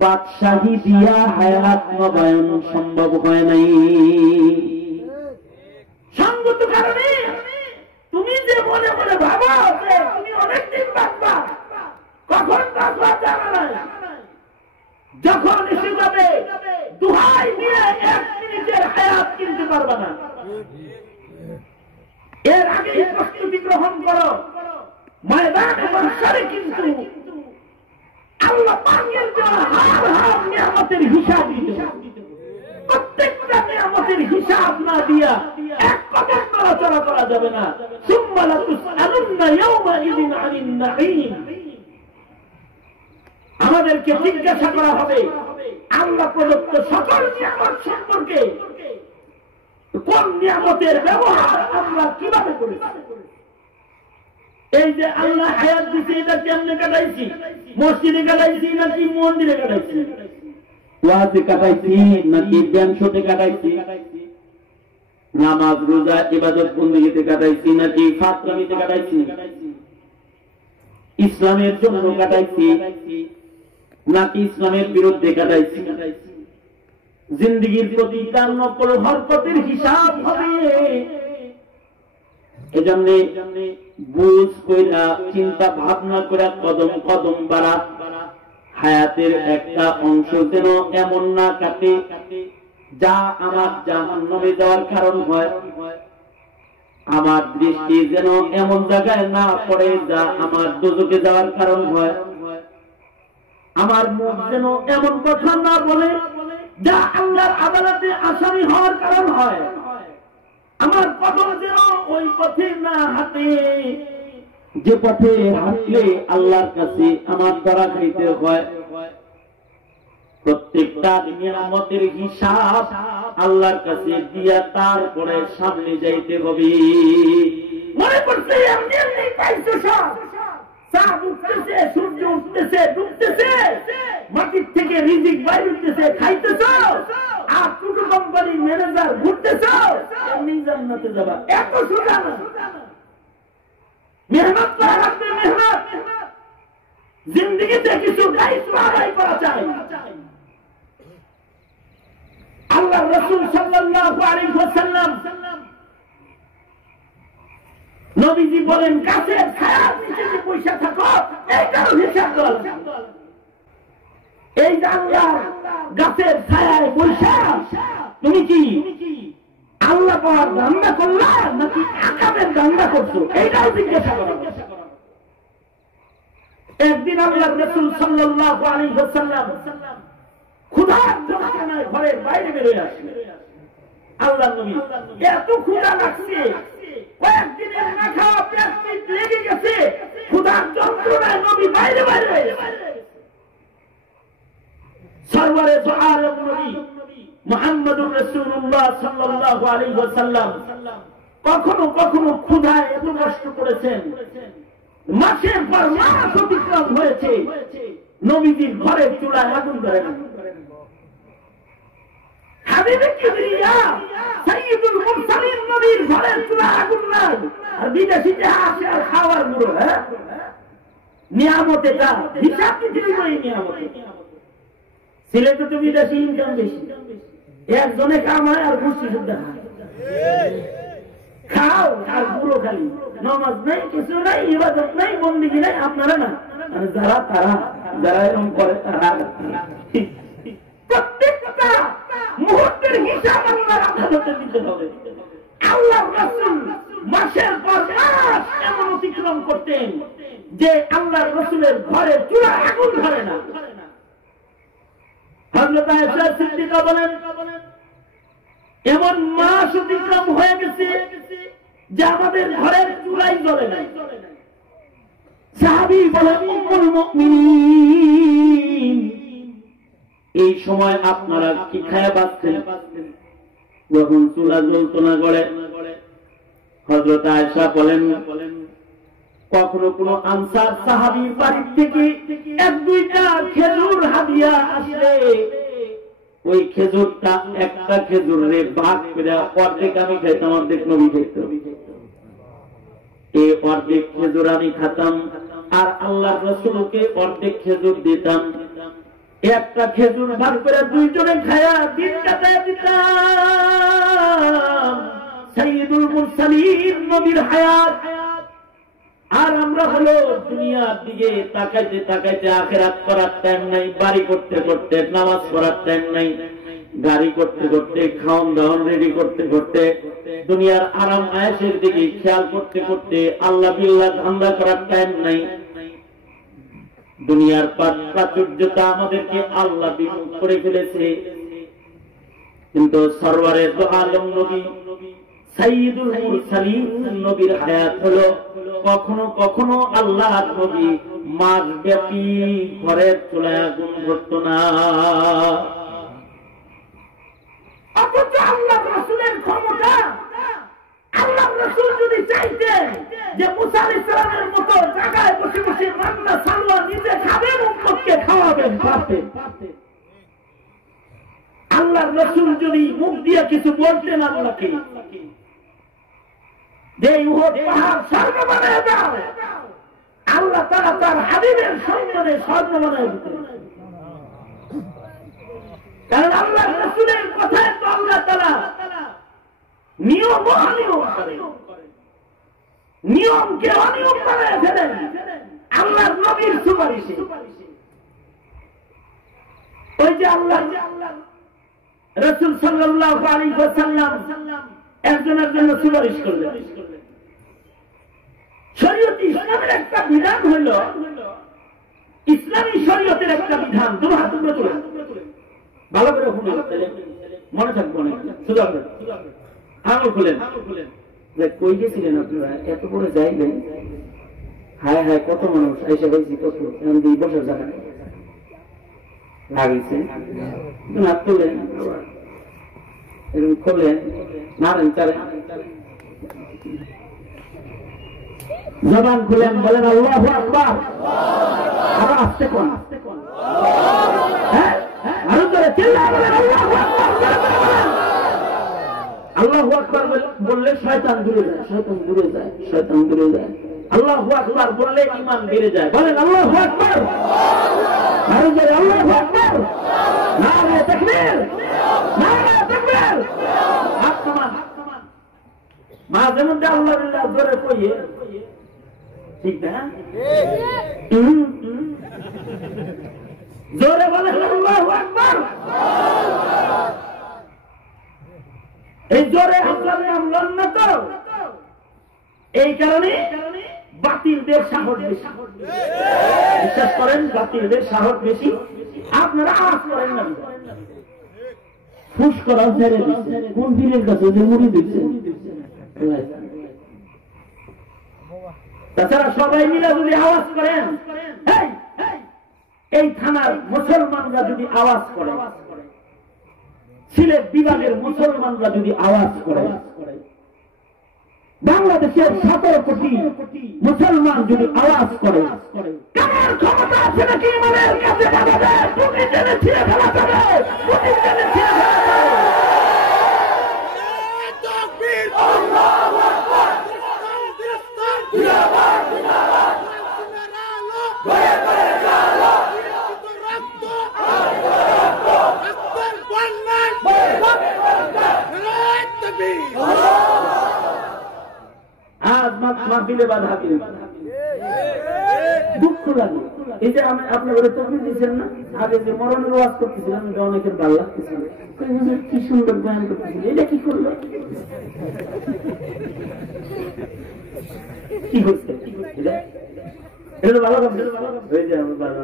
বাদশাহী দিয়া হায়াত নবায়ন সম্ভব হয় নাই। সঙ্গত কারণে তুমি যে মনে মনে ভাবো যে তুমি অনেকদিন বাঁচবা, কখন বাঁচবা জানা নাই, যখন এসে যাবে দুহাই নিয়ে 1 মিনিটের হায়াত কিনতে পারবে না। এর আগে প্রস্তুতি গ্রহণ করো, ময়দানে মাহশারে কিন্তু আল্লাহ পাকের দেওয়া হার হার নিয়ামতের হিসাব দিতে হবে। প্রত্যেকটা নিয়ামতের হিসাব না দিয়া এক কদম নড়াচড়া করা যাবে না। সুম্মা লাতুসআলুন্না ইয়াওমাইযিন আনিন নাঈম। আমাদেরকে জিজ্ঞাসা করা হবে আল্লাহ প্রদত্ত সকল নিয়ামত সম্পর্কে, কোন নিয়ামতের ব্যবহার আমরা কিভাবে করেছি। এই যে আল্লাহ হায়াত দিচ্ছে, এটা কেমনে কাটাইছি? মসজিদে কাটাইছি নাকি মন্দিরে কাটাইছি? ওয়াজে কাটাইছি নাকি ব্যাংশতে কাটাইছি? নামাজ রোজা ইবাদত বন্দেগীতে কাটাইছি নাকি ফাতরামিতে কাটাইছি? ইসলামের জন্য কাটাইছি নাকি ইসলামের বিরুদ্ধে কাটাইছি? জিন্দেগীর প্রতি তার নকল হরকতের হিসাব হবে। এজন্য বুঝ কইরা চিন্তা ভাবনা করে কদম কদম বাড়া। হায়াতের একটা অংশ যেন এমন না কাটে যা আমার জাহান্নামে যাওয়ার কারণ হয়। আমার দৃষ্টি যেন এমন জায়গায় না পড়ে যা আমার দোজখে যাওয়ার কারণ হয়। আমার মুখ যেন এমন কথা না বলে যা আল্লাহর আদালতে আসামি হওয়ার কারণ হয়। আমার কদম যেন ওই পথে না হাঁটে যে পথে হাঁটলে আল্লাহর কাছে আমার ধরা খাইতে হয়। প্রত্যেকটা নিয়ামতের হিসাব আল্লাহর কাছে দিয়া তারপরে সামনে যাইতে হবে। মনে করছে এমনি এমনি পাইছো সব, চাঁদ উঠতেছে, সূর্য উঠতেছে, ডুবতেছে, মাটির থেকে রিজিক বাইরে উঠতেছে, খাইতেছ, আর টুটু কোম্পানির ম্যানেজার ঘুরতেছ, এমনি জান্নাতে যাবা। এত সোজা না। মেহনত করা লাগবে, মেহনত। জিন্দেগিতে কিছু দায়িত্ব আদায় করা চাই। আল্লাহ রাসূল সাল্লাল্লাহু আলাইহি ওয়াসাল্লাম নবীজি বলেন, গাছের ছায়ার নিচে যে বসে থাকো, এইটার হিসাব করা লাগবে। এই যে আল্লাহ গাছের ছায়ায় বসে তুমি কি আল্লাহ পাওয়ার ধান্দা করলা নাকি আকামের ধান্দা করছো, এইটাও জিজ্ঞাসা করা। একদিন আল্লাহ রাসূল সাল্লাল্লাহু আলাইহি ওয়াসাল্লাম ক্ষুধার যন্ত্রণায় ঘরের বাইরে বেরিয়ে আসলেন। আল্লাহ নবী এত ক্ষুধা লাগছে, কয়েকদিনের না খাওয়া পেট লেগে গেছে, ক্ষুধার যন্ত্রণায় নবী বাইরে বাইরে। সরওয়ারে দু আলম নবী মুহাম্মদুর রাসূলুল্লাহ সাল্লাল্লাহু আলাইহি ওয়াসাল্লাম কখনো কখনো ক্ষুধায় এত কষ্ট করেছেন, মাসের পর মাস অতিক্রম হয়েছে, নবীজির ঘরের চুলায় আগুন ধরে না। হাবিবে কিবরিয়া সাইয়্যিদুল মুরসালিন নবীর ঘরের চুলায় আগুন নাই, আর বিদেশি যে আসে আর খাওয়ার গুলো, হ্যাঁ নিয়ামত, এটা হিসাব দিতে ওই নিয়ামত। সিলেটে তো বিদেশি ইনকাম বেশি, একজনে কামায় আর খুশি শুদ্ধ খাও আর পুরো খালি, নামাজ নাই, কিছু নাই, ইবাদত নাই, বন্দেগী নাই। আপনারা না, যারা তারা যারা এরকম করে তারা প্রত্যেকটা মুহূর্তের হিসাব আল্লাহর আদালতে দিতে হবে। আল্লাহ রাসূল মাসের পর মাস এমন অতিক্রম করতেন যে আল্লাহর রাসূলের ঘরে চুলায় আগুন ধরে না। হযরত আয়েশা সিদ্দিকা বলেন, এমন মাস অতিক্রম হয়ে গেছে যে আমাদের ঘরের চুলায় জ্বলে নাই। সাহাবী বলেন, উম্মুল মুমিনিন, এই সময় আপনারা কি খায়া বাঁচতেন? যখন চুলা জ্বলতো না গড়ে, হযরত আয়েশা বলেন কখনো কোনো আনসার সাহাবীর বাড়ি থেকে এক দুইটা খেজুর হাদিয়া আসলে ওই খেজুরটা একটা খেজুরে ভাগ করে অর্ধেক আমি খাইতাম, অর্ধেক নবী খাইতাম। এই অর্ধেক খেজুর আমি খাতাম আর আল্লাহর রাসূলকে অর্ধেক খেজুর দিতাম। একটা খেজুর ভাগ করে দুইজনে খায়া দিন কাটায় দিতাম। সাইয়্যিদুল মুরসালিন নবীর হায়াত। আর আমরা হলো দুনিয়ার দিকে তাকাইতে তাকাইতে আখিরাত করার টাইম নাই, বাড়ি করতে করতে নামাজ পড়ার টাইম নাই, গাড়ি করতে করতে খাওয়ান দাওয়ান রেডি করতে করতে দুনিয়ার আরাম আয়েশের দিকে খেয়াল করতে করতে আল্লাহ বিল্লাহ ধান্দা করার টাইম নাই। দুনিয়ার প্রাচুর্যতা আমাদেরকে আল্লাহ বিমুখ করে ফেলেছে। কিন্তু সরওয়ারে দো আলম নবী সাইয়্যিদুল মুরসালিন নবীর হায়াত হলো কখনো কখনো আল্লাহর নবী মাস ব্যাপী ঘরের চুলায় আগুন ধরতো না। অথচ আল্লাহর রাসূলের ক্ষমতা, আল্লাহর রাসূল যদি চাইতেন যে মুসা আলাইহিস সালামের মতো জায়গায় বসে বসে রান্না সালওয়া নিজে খাবেন, উম্মতকে খাওয়াবেন, পারতেন। আল্লাহর রাসূল যদি মুখ দিয়ে কিছু বলতেন আল্লাহকে যে উহুদ পাহাড় স্বর্ণ বানায় দাও, আল্লাহ তাআলা তার হাবিবের সম্মানে স্বর্ণ বানায় দিতেন। কারণ আল্লাহর রাসূলের কথায় তো আল্লাহ তাআলা নিয়ম অনিয়ম করেন, নিয়মকে অনিয়ম বানায় ফেলেন আল্লাহর নবীর সুপারিশে। ওই যে আল্লাহ রাসূল সাল্লাল্লাহু আলাইহি ওয়াসাল্লাম একজনের জন্য সুপারিশ করলেন। শরীয়তে ইসলামের একটা বিধান হইল, ইসলামী শরীয়তের একটা বিধান, দুই হাত উপরে তোলা, ভালো করে শুনুন, মনে থাকবো না, শুধু আঙুল খুলেন। কই গেছিলেন আপনারা? এত করে যাইবেন, হায় হায় কত মানুষ এসে হয়েছি, কত এমন দিয়ে বসার জায়গা লাগিয়েছে, হাত তুলেন, এরকম করলেন, মারেন চারেন, জবান খুলেন, বলেন আল্লাহু আকবার। আবার আসতে কোন, হ্যাঁ আরো জোরে চিল্লায় বলেন আল্লাহু আকবার। আল্লাহু আকবার বললে শয়তান দূরে যায়, শয়তান দূরে যায়, শয়তান দূরে যায়। আল্লাহু আকবার বললে ঈমান বেড়ে যায়। বলেন আল্লাহু আকবার, আরো জোরে আল্লাহু আকবার। নারে তাকবীর, নারে তাকবীর। হাত সমান, মাঝে মধ্যে আল্লাহ বিল্লাহ জোরে কইয়ে, ঠিক না? জোরে বলেন আল্লাহু আকবার। এই জোরে আল্লাহর নাম লন না তো, এই কারণে বাতিলদের সাহস বেশি। বিশ্বাস করেন, বাতিলদের সাহস বেশি। আপনারা আওয়াজ করেন না, ফুস করা ছেড়ে দিচ্ছে। কোন পীরের কাছে যে মুড়ি দিচ্ছে, তাছাড়া সবাই মিলে যদি আওয়াজ করেন, এই থানার মুসলমানরা যদি আওয়াজ করে, সিলেট বিভাগের মুসলমানরা যদি আওয়াজ করে, বাংলাদেশের 17 কোটি মুসলমান যদি আওয়াজ করে, কার ক্ষমতা আছে নাকি ইমানের কাছে বাঁধাবে? টুটি টেনে ছিঁড়ে ফেলা যাবে, টুটি টেনে ছিঁড়ে ফেলা যাবে। আজ মাহফিলে বাধা দিল, দুঃখ লাগে। এই যে আমি আপনার তকবীর দিচ্ছেন না, আগে যে মরণের ওয়াজ করতেছিলাম, এটা অনেকের ভালো লাগতেছিল, কি সুন্দর বয়ান করতেছিল, এটা কি করলো, কি হচ্ছে, এটা ভালো কথা হয়ে যায়। আমার ভালো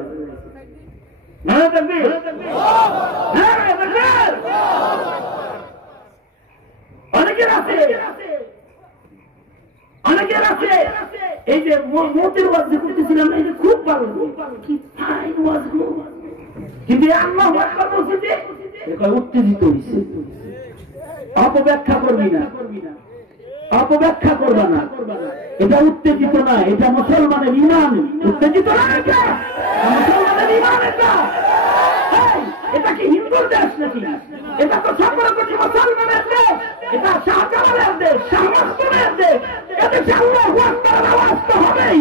অনেকের আছে, অনেকের আছে। এই যে মতের ওয়াজ করতেছিলাম, এই যে খুব ভালো, কি ফাইন ওয়াজ, কিন্তু আল্লাহু আকবার বলছে যে উত্তেজিত হয়েছে। অপব্যাখ্যা করবি না, অপব্যাখ্যা করবা না। এটা উত্তেজিত না, এটা মুসলমানের ঈমান। উত্তেজিত না, এটা মুসলমানের ঈমান। এটা কি হিন্দুর দেশ নাকি? এটা তো 17 কোটি মুসলমানের দেশ। এটা শাহজালালের দেশ, শাহ মাসুমের দেশ। এদেশে আল্লাহু আকবারের আওয়াজ তো হবেই,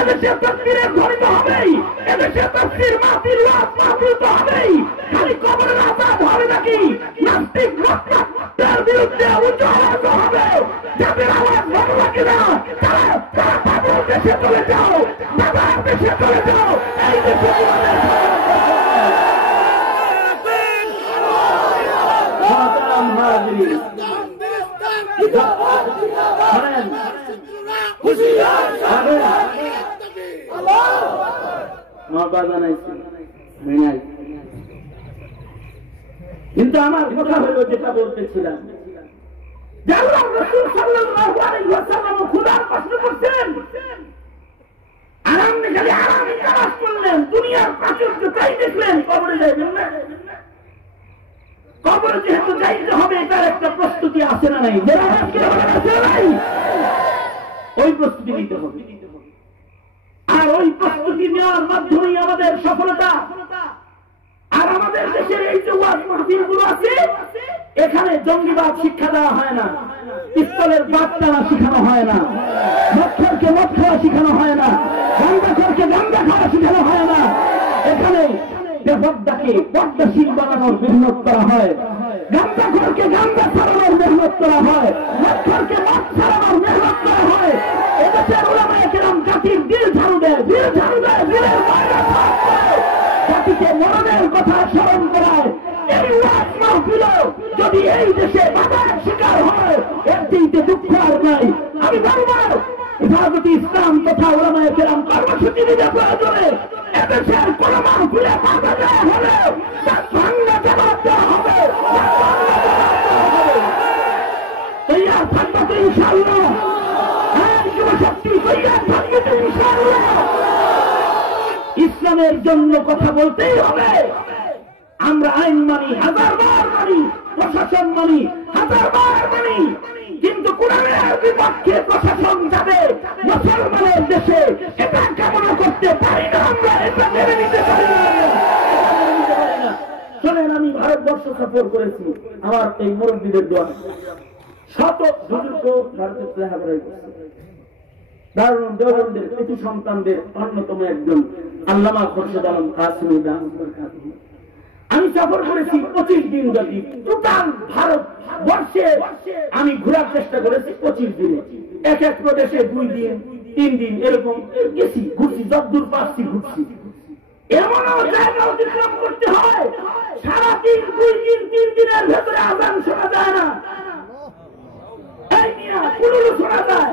এদেশে তাকবীরের ধ্বনি তো হবেই, এদেশে তাফসীর মাহফিল ওয়াজ মাহফিল তো হবেই। খালি কবরের আযাব হবে নাকি? নাস্তিক মুরতাদের বিরুদ্ধে উচ্চ আওয়াজ হবে। যাদের আওয়াজ ভালো লাগে না তারা বাবুর দেশে চলে যাও, বাবার দেশে চলে যাও। এই দেশে কিন্তু আমার কথা হলো যেটা বলতেছিলাম, আল্লাহ রাসূল সাল্লাল্লাহু আলাইহি ওয়াসাল্লাম খোদার প্রশ্ন করছেন, আরাম খালি আরামই কাজ করলেন, দুনিয়ার প্রাচুর্য তাই দেখলেন, কবরে যাইবেন না? কবরে যেহেতু যাইতে হবে এটার একটা প্রস্তুতি আছে না নাই? ওই প্রস্তুতি নিতে হবে, আর ওই প্রস্তুতি নেওয়ার মাধ্যমেই আমাদের সফলতা। আর আমাদের দেশের এই যে ওয়াজ মাহফিল গুলো আছে, এখানে জঙ্গিবাদ শিক্ষা দেওয়া হয় না, পিস্তলের বাদ টানা শিখানো হয় না, মদ খাওয়া শিখানো হয় না, গাঁজাখোরকে গাঁজা খাওয়া শিখানো হয় না। এখানে বেপর্দাকে পর্দাশীল বানানোর মেহনত করা হয়, গাঁজাখোরকে গাঁজা ছাড়ানোর মেহনত করা হয়, মদখোরকে মদ ছাড়ানোর মেহনত করা হয়। এদেশের উলামায়ে কেরাম জাতির দিল ঝাড়ু দেয়, দিল ঝাড়ু দেয়, দিলের ময়লা সাফ করে জাতিকে মরণের কথা স্মরণ করায়। এই ওয়াজ মাহফিল যদি এই দেশে বাধার শিকার হয়, এর চেয়ে দুঃখ আর নাই। আমি বারবার হেফাজতে ইসলাম তথা উলামায়ে কেরাম কর্মসূচি দিতে প্রয়োজনে এদেশের কোন মাহফিলে বাধা দেওয়া হলে তার ভাঙা জবাব দেওয়া হবে। তৈয়ার থাকবে তো ইনশাআল্লাহ, হ্যাঁ যুবশক্তি তৈয়ার থাকবে তো ইনশাআল্লাহ। ইসলামের জন্য কথা বলতেই হবে। আমরা আইন মানি, 1000বার মানি, প্রশাসন মানি, 1000বার মানি, কিন্তু কোরআনের বিপক্ষে প্রশাসন যাবে মুসলমানের দেশে, এটা কামনা করতে পারি না। আমরা এটা মেনে নিতে পারি না। শোনেন, আমি ভারতবর্ষ সফর করেছি আমার এই মুরব্বীদের দোয়া, শত বুজুর্গ ভারতের লেখাপড়ায় দারুন দেওবন্দের কৃতি সন্তানদের অন্যতম একজন আল্লামা খোরশেদ আলম কাসেমী দামাত। আমি সফর করেছি 25 দিন ব্যাপী, টোটাল ভারত বর্ষে আমি ঘোরার চেষ্টা করেছি 25 দিনে। এক এক প্রদেশে 2 দিন 3 দিন এরকম গেছি, ঘুরছি, যতদূর পারছি ঘুরছি। এমনও জায়গা অতিক্রম করতে হয় সারাদিন 2 দিন 3 দিনের ভেতরে আযান শোনা যায় না। এই মিয়া কুলুলু শোনা যায়,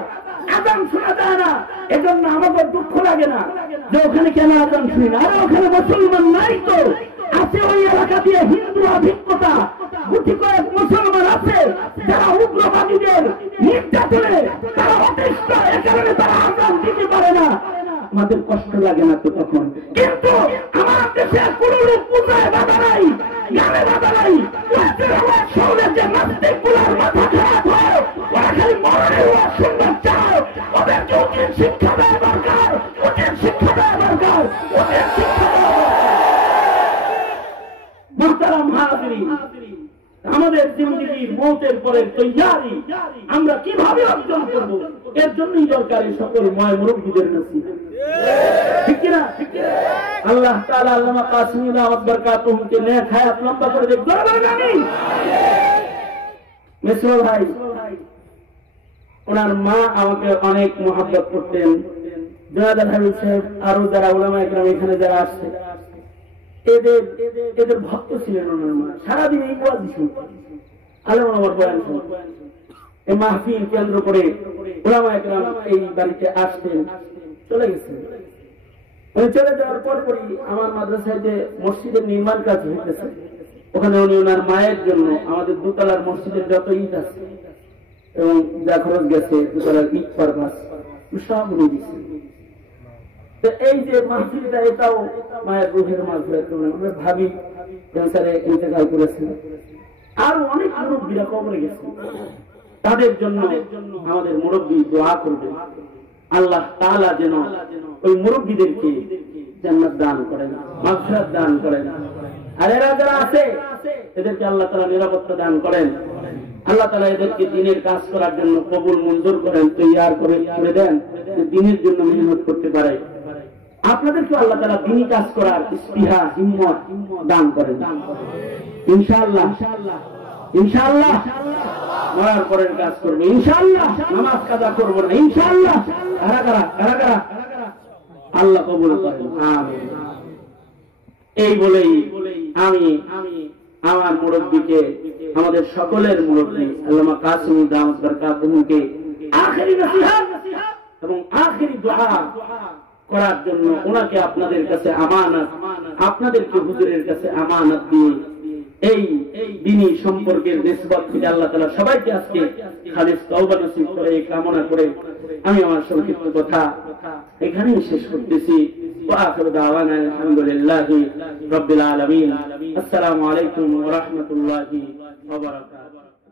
আযান শোনা যায় না। এজন্য আমাদের দুঃখ লাগে না যে ওখানে কেন আযান শুনি না। আরে ওখানে মুসলমান নাই তো, আছে ওই এলাকা দিয়ে হিন্দু আধিক্যতা, গুটি কয়েক মুসলমান আছে যারা উগ্রবাদীদের নির্যাতনে তারা অতিষ্ঠ, এ কারণে তারা আযান দিতে পারে না। আমাদের কষ্ট লাগে না তো তখন। কিন্তু আমার দেশে কুলুলু পূজায় বাধা নাই, গানে বাধা নাই, ওয়াজের আওয়াজ শুনলে যে নাস্তিকগুলোর মাথা খারাপ হয়, ওরা খালি মরণের ওয়াজ শুনতে চায়। ওদেরকে উচিত শিক্ষা দেওয়া দরকার, উচিত শিক্ষা দেওয়া দরকার, উচিত শিক্ষা দেওয়া দরকার। মুহতারাম হাজিরিন, আমাদের জিন্দেগির মওতের পরের তৈয়ারি আমরা কিভাবে অর্জন করব, এর জন্যই দরকার এই সকল ময় মুরব্বীদের নসিহত। ঠিক কি না? আল্লাহ তাআলা আল্লামা কাসেমী দামাত বরকাতুহুকে নেক হায়াত লম্বা করে দেখ। দরবার আমিন। মেসরো ভাই, ওনার মা আমাকে অনেক মহব্বত করতেন। জনাব হাবিব সাহেব, আরো যারা উলামায়ে কেরাম এখানে যারা আসছে, এদের ভক্ত ছিলেন ওনার মা। সারাদিন এই ওয়াজ শুনতেন, আলেম ওলামার বয়ান শুনতেন। এই মাহফিল কেন্দ্র করে উলামায়ে কেরাম এই বাড়িতে আসতেন, চলে গেছেন। উনি চলে যাওয়ার পরপরই আমার মাদ্রাসায় যে মসজিদের নির্মাণ কাজ হইতেছে, ওখানে উনি ওনার মায়ের জন্য আমাদের দোতলার মসজিদের যত ইট আছে এবং যা খরচ গেছে দোতলার ইট পারপাস সব উনি দিচ্ছেন। এই যে মাহফিলটা, এটাও মায়ের রুহের মাহফিল। আমরা ভাবি ক্যান্সারে ইন্তেকাল করেছেন, আর অনেক মুরব্বীরা কবরে গেছে, তাদের জন্য আমাদের মুরব্বী দোয়া করবেন, আল্লাহ তাআলা যেন ওই মুরব্বীদেরকে জান্নাত দান করেন, মাগফিরাত দান করেন। আর এরা যারা আছে এদেরকে আল্লাহ তাআলা নিরাপত্তা দান করেন, আল্লাহ তাআলা এদেরকে দ্বীনের কাজ করার জন্য কবুল মঞ্জুর করেন, তৈয়ার করে দেন, দ্বীনের জন্য মেহনত করতে পারে। আপনাদেরকে আল্লাহ তাআলা দ্বীনি কাজ করার ইস্তিহা হিম্মত দান করেন ইনশাআল্লাহ। ইনশাআল্লাহ মরার পরের কাজ করবে ইনশাআল্লাহ, নামাজ কাজা করব না ইনশাআল্লাহ। কারা কারা কারা কারা আল্লাহ কবুল করেন, আমিন। এই বলেই আমি আমার মুরব্বীকে, আমাদের সকলের মুরব্বী আল্লামা কাসিম দামাত বরকাতুহুকে আখেরি নসিহত এবং আখেরি দোয়া করার জন্য ওনাকে আপনাদের কাছে আমানত, আপনাদেরকে হুজুরের কাছে আমানত দিয়ে এই দ্বীনি সম্পর্কের নিসবত থেকে আল্লাহ তাআলা সবাইকে আজকে খালিস তওবা নসিব করে এই কামনা করে আমি আমার সংক্ষিপ্ত কথা এখানেই শেষ করতেছি। ওয়া আখিরু দাওয়ানা আলহামদুলিল্লাহি রাব্বিল আলামিন। আসসালামু আলাইকুম ওয়া রাহমাতুল্লাহি ওয়া বারাকাতুহু।